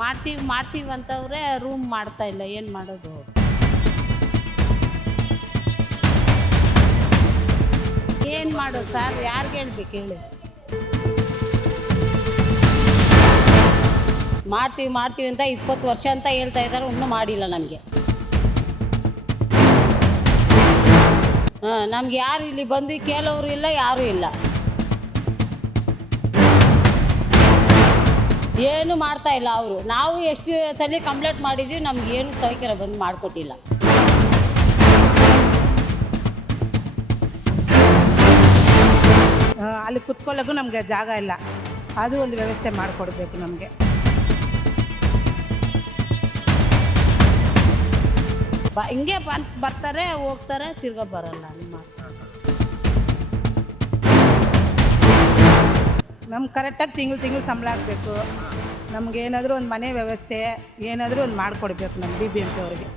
ಮಾಡ್ತೀವಿ ಮಾಡ್ತೀವಿ ಅಂತವ್ರೆ ರೂಮ್ ಮಾಡ್ತಾ ಇಲ್ಲ, ಏನು ಮಾಡೋದು? ಏನು ಮಾಡೋದು ಸರ್? ಯಾರಿಗೆ ಹೇಳ್ಬೇಕು ಹೇಳಿ? ಮಾಡ್ತೀವಿ ಮಾಡ್ತೀವಿ ಅಂತ 20 ವರ್ಷ ಅಂತ ಹೇಳ್ತಾ ಇದ್ದಾರೆ, ಇನ್ನೂ ಮಾಡಿಲ್ಲ ನಮಗೆ. ನಮ್ಗೆ ಯಾರು ಇಲ್ಲಿ ಬಂದು ಕೇಳೋರು ಇಲ್ಲ, ಯಾರೂ ಇಲ್ಲ. ಏನು ಮಾಡ್ತಾ ಇಲ್ಲ ಅವರು. ನಾವು ಎಷ್ಟು ಸಲ ಕಂಪ್ಲೇಂಟ್ ಮಾಡಿದ್ವಿ, ನಮ್ಗೆ ಏನು ಸೌಕರ್ಯ ಬಂದು ಮಾಡಿಕೊಟ್ಟಿಲ್ಲ. ಅಲ್ಲಿ ಕುತ್ಕೊಳ್ಳೋಕ್ಕೂ ನಮಗೆ ಜಾಗ ಇಲ್ಲ, ಅದು ಒಂದು ವ್ಯವಸ್ಥೆ ಮಾಡಿಕೊಡ್ಬೇಕು ನಮಗೆ. ಹಿಂಗೆ ಬರ್ತಾರೆ ಹೋಗ್ತಾರೆ, ತಿರ್ಗಾ ಬರಲ್ಲ. ನಮ್ಗೆ ಕರೆಕ್ಟಾಗಿ ತಿಂಗಳು ಸಂಬಳ ಆಗಬೇಕು. ನಮಗೇನಾದರೂ ಒಂದು ಮನೆ ವ್ಯವಸ್ಥೆ ಏನಾದರೂ ಒಂದು ಮಾಡಿಕೊಡ್ಬೇಕು ನಮ್ಮ BBMP ಅವ್ರಿಗೆ.